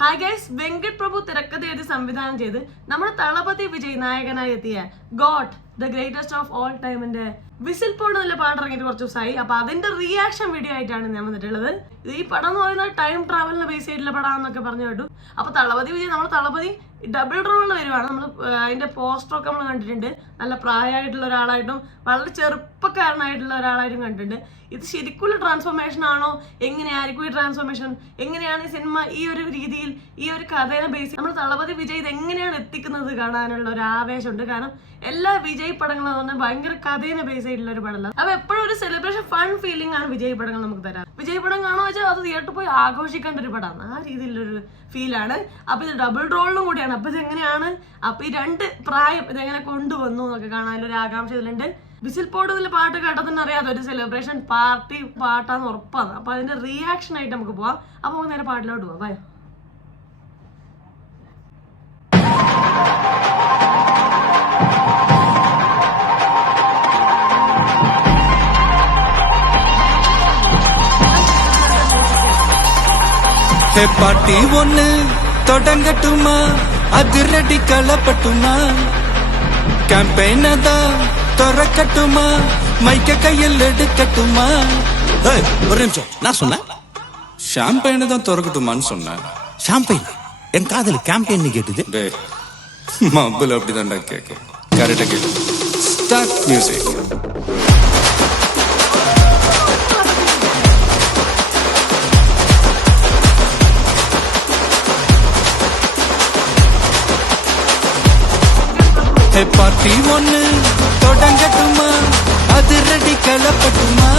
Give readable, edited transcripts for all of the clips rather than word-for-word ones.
Hi guys, Venkat പ്രഭു തിരക്കഥ എഴുതി സംവിധാനം ചെയ്ത് നമ്മുടെ തളപതി വിജയ് നായകനായി എത്തിയ God the greatest of all ടൈമിന്റെ വിസിൽ പോഡ് നല്ല പാട്ട് ഇറങ്ങിയിട്ട് കുറച്ച് ദിവസമായി. അപ്പൊ അതിന്റെ റിയാക്ഷൻ വീഡിയോ ആയിട്ടാണ് ഞാൻ വന്നിട്ടുള്ളത്. ഈ പടം എന്ന് പറയുന്നത് ടൈം ട്രാവലിന് ബേസ് ചെയ്തിട്ടുള്ള പടമാണെന്നൊക്കെ പറഞ്ഞു കേട്ടു. അപ്പൊ തളപതി വിജയ് നമ്മൾ തളപതി ഡബിൾ റോളിൽ വരുവാണ്. നമ്മൾ അതിന്റെ പോസ്റ്ററൊക്കെ നമ്മൾ കണ്ടിട്ടുണ്ട്. നല്ല പ്രായമായിട്ടുള്ള ഒരാളായിട്ടും വളരെ ചെറുപ്പക്കാരനായിട്ടുള്ള ഒരാളായിട്ടും കണ്ടിട്ടുണ്ട്. ഇത് ശരിക്കുള്ള ട്രാൻസ്ഫോർമേഷൻ ആണോ, എങ്ങനെയായിരിക്കും ഈ ട്രാൻസ്ഫോർമേഷൻ, എങ്ങനെയാണ് ഈ സിനിമ ഈ ഒരു രീതിയിൽ ഈ ഒരു കഥയെ ബേസ് നമ്മൾ തളപതി വിജയ് ഇത് എങ്ങനെയാണ് എത്തിക്കുന്നത് കാണാനുള്ള ഒരു ആവേശമുണ്ട്. കാരണം എല്ലാ വിജയ് പടങ്ങളും പറഞ്ഞാൽ ഭയങ്കര കഥയെ ബേസ് ചെയ്തിട്ടുള്ള ഒരു പടമല്ല. അപ്പൊ എപ്പോഴും ഒരു സെലിബ്രേഷൻ ഫൺ ഫീലിംഗ് ആണ് വിജയ് പടങ്ങൾ നമുക്ക് തരാം. വിജയ് പടം കാണുക വെച്ചാൽ അത് തിയേറ്ററിൽ പോയി ആഘോഷിക്കേണ്ട ഒരു പടമാണ്. ആ രീതിയിലുള്ളൊരു ഫീലാണ്. അപ്പൊ ഇത് ഡബിൾ റോളിലും കൂടിയാണ്. അപ്പൊ ഇത് എങ്ങനെയാണ്, അപ്പൊ ഈ രണ്ട് പ്രായം ഇതെങ്ങനെ കൊണ്ടുവന്നു എന്നൊക്കെ കാണാനൊരു ആകാംക്ഷ ഇതിലുണ്ട്. വിസിൽ പോഡ് പാട്ട് കേട്ടാൽ തന്നെ അറിയാതെ ഒരു സെലിബ്രേഷൻ പാർട്ടി പാട്ടാന്ന് ഉറപ്പാണ്. അപ്പൊ അതിന്റെ റിയാക്ഷൻ ആയിട്ട് നമുക്ക് പോവാം. അപ്പൊ നേരെ പാട്ടിലോട്ട് പോവാം. ബൈ. പാർട്ടി ഒന്ന് തുടങ്ങട്ടുമാ, അതിരടി കളപ്പട്ടുമാ, ക്യാമ്പയിനതാ തുറക്കട്ടുമാ, மைக்க கையில் எடுக்கட்டுமா. ஒரு நிமிஷம், நான் சொன்னேன் ஷாம்பெயினை தான் திறக்கட்டுமான்னு சொன்னேன். ஷாம்பெயின் என் காதல் கேம்பெயின் கேட்டுது. மப்பிள் அப்படிதான்டா கேட்கும். கரெக்டா கேட்கு. Start music. பார்ட்டி ஒண்ணு தொடங்கட்டுமா, அதிரடி களப்பட்டுமா,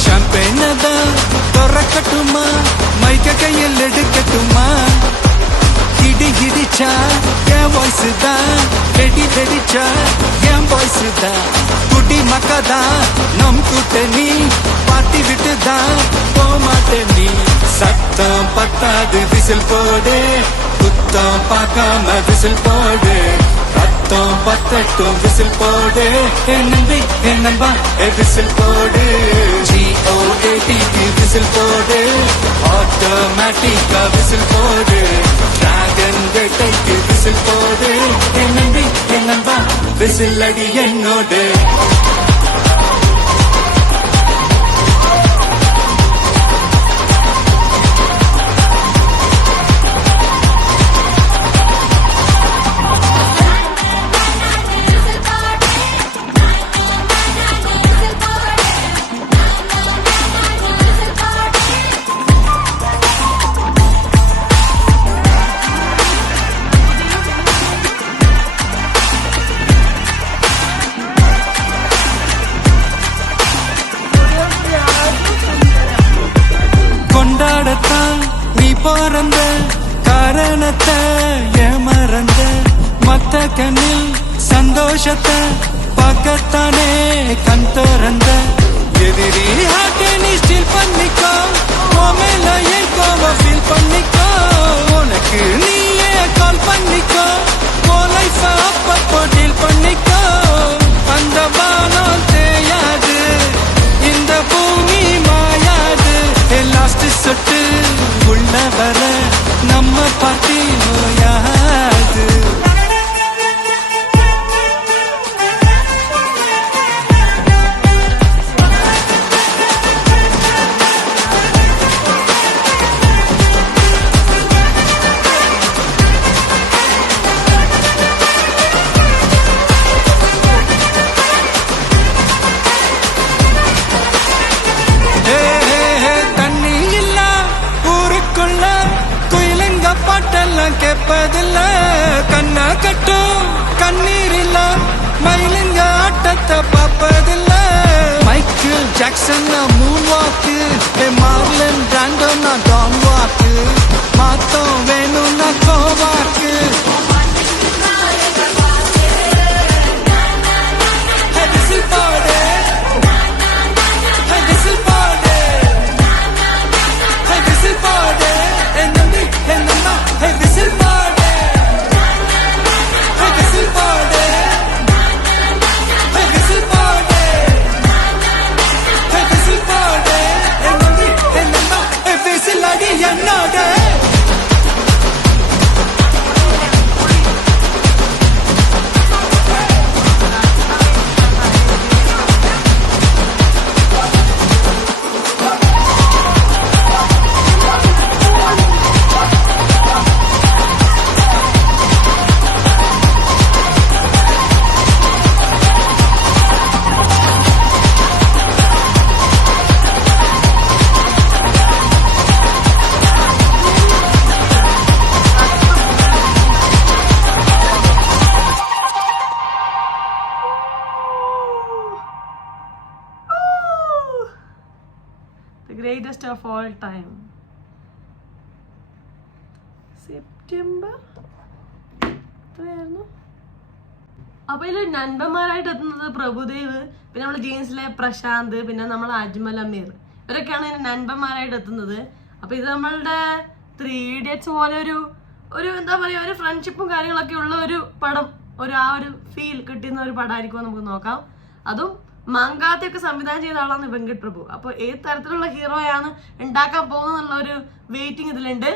ஷாம்பெயினை தான் திறக்கட்டுமா, மைக்க கையில் எடுக்கட்டுமா. ஹிடி ஹிடிச்சா என் வாய்ஸ் தான், வெடி வெடிச்சா என் வாய்ஸ் தான், குடி மக்கதான் நம் கூட்டணி, பாட்டி விட்டு தான் போமாட்டே நீ. சத்தம் பத்தாது விசில் போடு, குத்தம் பார்க்காம விசில் போடு, ரத்தம் பத்தட்டும் விசில் போடு, என் நம்பி என் நம்பா விசில் போடு, GOAT விசில் போடு, ஆட்டோமேட்டிக்கா விசில் போடு, டிராகன் வேட்டைக்கு விசில் போடு, என் நம்பி என் நம்பா விசில் அடி என்னோடு. கொண்டாடத்தான் நீ பிறந்த காரணத்தை ஏமறந்த, மத்த கண்ணில் சந்தோஷத்தை பார்க்கத்தானே கண் திறந்த, எதிரி ஹார்ட்டை நீ ஸ்டீல் பண்ணிக்கோ, மேல என் கோவம் ஃபீல் பண்ணிக்கோ, உனக்கு நீயே கால் பண்ணிக்கோ, உன் லைஃப அப்பப்போ டீல் பண்ணிக்கோ. அந்த வானம் தேயாது, இந்த பூமி மாயாது, லாஸ்ட் சொட்டு உள்ள வர நம்ம பாட்டி நோயாது. பாட்டெல்லாம் கேட்பதில்ல, கண்ணா கட்டும் கண்ணீர் இல்ல, மயிலுங்க ஆட்டத்தை பார்ப்பதில்ல. மைக்கேல் ஜாக்சன் மூன் வாக்கு, மார்லன் பிராண்டோ நான் டான் வாக்கு, மாத்தம் வேணும்னா கோவாக்கு. விசில் போடு, விசில் போடு, விசில் போடு, என்னம்பி என்னம்மா விசில் போடு, விசில் போடு, விசில் போடு, விசில் போடு, என்னம்பி என்னம்மா விசில் அடி என்னோட. Greatest of all time. September എത്രയായിരുന്നു? അപ്പൊ ഇതിൽ നൻപന്മാരായിട്ട് എത്തുന്നത് പ്രഭുദേവ്, പിന്നെ നമ്മള് ജീൻസിലെ പ്രശാന്ത്, പിന്നെ നമ്മൾ അജ്മൽ അമീർ, ഇവരൊക്കെയാണ് ഇതിന് നൻപന്മാരായിട്ട് എത്തുന്നത്. അപ്പൊ ഇത് നമ്മളുടെ 3 Idiots പോലെ ഒരു എന്താ പറയാ, ഒരു ഫ്രണ്ട്ഷിപ്പും കാര്യങ്ങളൊക്കെ ഉള്ള ഒരു പടം, ആ ഒരു ഫീൽ കിട്ടുന്ന ഒരു പടമായിരിക്കും നമുക്ക് നോക്കാം. അതും മങ്കാത്തൊക്കെ സംവിധാനം ചെയ്ത ആളാണ് വെങ്കട് പ്രഭു. അപ്പൊ ഏത് തരത്തിലുള്ള ഹീറോയാണ് ഉണ്ടാക്കാൻ പോകുന്നുള്ള ഒരു വെയിറ്റിംഗ് ഇതിലുണ്ട്.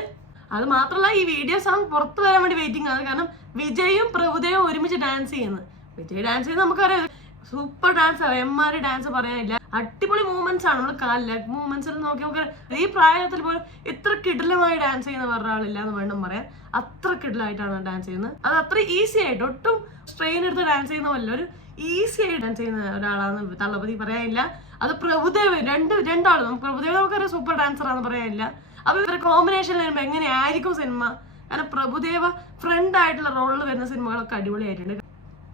അത് മാത്രമല്ല ഈ വീഡിയോ സോങ് പുറത്തു വരാൻ വേണ്ടി വെയിറ്റിംഗ് ആണ്. കാരണം വിജയും പ്രഭുദേവും ഒരുമിച്ച് ഡാൻസ് ചെയ്യുന്നത്. വിജയ് ഡാൻസ് ചെയ്യുന്നത് നമുക്കറിയാം, സൂപ്പർ ഡാൻസ് ആണ്, എമ്മാര് ഡാൻസ് പറയാനില്ല. അടിപൊളി മൂവ്മെന്റ്സ് ആണ്. നമ്മൾ കാലില്ല മൂവ്മെന്റ്സിൽ നോക്കി നമുക്ക് ഈ പ്രായത്തിൽ പോലും ഇത്ര കിടിലമായി ഡാൻസ് ചെയ്യുന്ന വേറെ ആളില്ല എന്ന് വേണം പറയാൻ. അത്ര കിടിലായിട്ടാണ് ഡാൻസ് ചെയ്യുന്നത്. അത് അത്ര ഈസി ആയിട്ട്, ഒട്ടും സ്ട്രെയിൻ എടുത്ത് ഡാൻസ് ചെയ്യുന്ന പോലെ ഒരു ഈസി ആയിട്ട് ഡാൻസ് ചെയ്യുന്ന ഒരാളാണ് തളപതി, പറയാനില്ല. അത് പ്രഭുദേവ്, രണ്ടാളും നമുക്ക് പ്രഭുദേവ് നമുക്കറിയാം സൂപ്പർ ഡാൻസർ ആണെന്ന് പറയാനില്ല. അപ്പൊ ഇവരുടെ കോമ്പിനേഷൻ വരുമ്പോൾ എങ്ങനെയായിരിക്കും സിനിമ? കാരണം പ്രഭുദേവ ഫ്രണ്ട് ആയിട്ടുള്ള റോളിൽ വരുന്ന സിനിമകളൊക്കെ അടിപൊളിയായിട്ടുണ്ട്.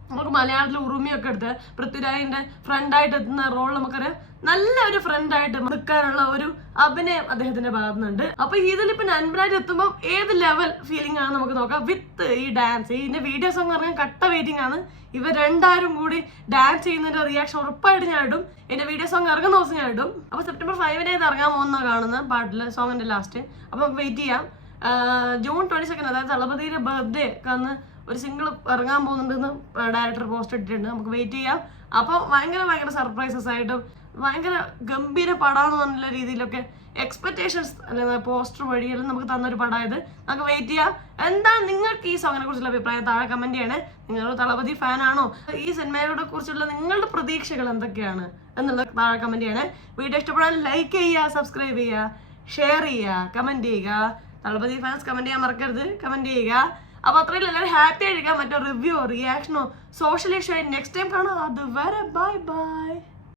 നമുക്ക് മലയാളത്തിൽ ഉറുമിയൊക്കെ എടുത്ത് പൃഥ്വിരാജിന്റെ ഫ്രണ്ടായിട്ട് എത്തുന്ന റോൾ നമുക്കറിയാം, നല്ലൊരു ഫ്രണ്ടായിട്ട് നിൽക്കാനുള്ള ഒരു അഭിനയം അദ്ദേഹത്തിന്റെ ഭാഗത്തുനിന്നുണ്ട്. അപ്പൊ ഇതിലിപ്പോ നൻപനായിട്ട് എത്തുമ്പോൾ ഏത് ലെവൽ ഫീലിംഗ് ആണ് നമുക്ക് നോക്കാം. വിത്ത് ഈ ഡാൻസ്, ഇതിന്റെ വീഡിയോ സോങ് പറഞ്ഞാൽ കട്ട വെയിറ്റിംഗ് ആണ്. ഇവർ രണ്ടാരും കൂടി ഡാൻസ് ചെയ്യുന്നതിന്റെ റിയാക്ഷൻ ഉറപ്പായിട്ട് ഞാൻ ഇടും. എന്റെ വീഡിയോ സോങ് ഇറങ്ങുന്ന ദിവസം ഞാൻ ഇടും. അപ്പൊ September 5 ഇത് ഇറങ്ങാൻ പോകുന്ന കാണുന്ന പാട്ടില് സോങ്ങിന്റെ ലാസ്റ്റ്. അപ്പൊ നമുക്ക് വെയിറ്റ് ചെയ്യാം. June 22, അതായത് തളപതിയുടെ ബർത്ത്ഡേ അന്ന് ഒരു സിംഗിൾ ഇറങ്ങാൻ പോകുന്നുണ്ടെന്ന് ഡയറക്ടർ പോസ്റ്റ് ഇട്ടിട്ടുണ്ട്. നമുക്ക് വെയിറ്റ് ചെയ്യാം. അപ്പോൾ ഭയങ്കര സർപ്രൈസസ് ആയിട്ടും ഭയങ്കര ഗംഭീര പടാന്ന് പറഞ്ഞ രീതിയിലൊക്കെ എക്സ്പെക്ടേഷൻസ് അല്ലെങ്കിൽ പോസ്റ്റർ വഴിയെല്ലാം നമുക്ക് തന്നൊരു പടമായത്. നമുക്ക് വെയിറ്റ് ചെയ്യാം. എന്താണ് നിങ്ങൾക്ക് ഈ സോങ്ങിനെ കുറിച്ചുള്ള അഭിപ്രായം? താഴെ കമന്റ് ചെയ്യണേ. നിങ്ങൾ തളപതി ഫാൻ ആണോ? ഈ സിനിമയോടെ കുറിച്ചുള്ള നിങ്ങളുടെ പ്രതീക്ഷകൾ എന്തൊക്കെയാണ് എന്നുള്ളത് താഴെ കമന്റ് ചെയ്യണേ. വീഡിയോ ഇഷ്ടപ്പെടാൻ ലൈക്ക് ചെയ്യുക, സബ്സ്ക്രൈബ് ചെയ്യുക, ഷെയർ ചെയ്യുക, കമന്റ് ചെയ്യുക. തളപതി ഫാൻസ് കമന്റ് ചെയ്യാൻ മറക്കരുത്, കമന്റ് ചെയ്യുക. അപ്പൊ അത്രയും എല്ലാവരും ഹാപ്പി ആയിരിക്കാം. മറ്റോ റിവ്യൂ, റിയാക്ഷനോ, സോഷ്യൽ ഇഷ്യൂ നെക്സ്റ്റ് ടൈം കാണാം. അതുവരെ ബൈ ബൈ.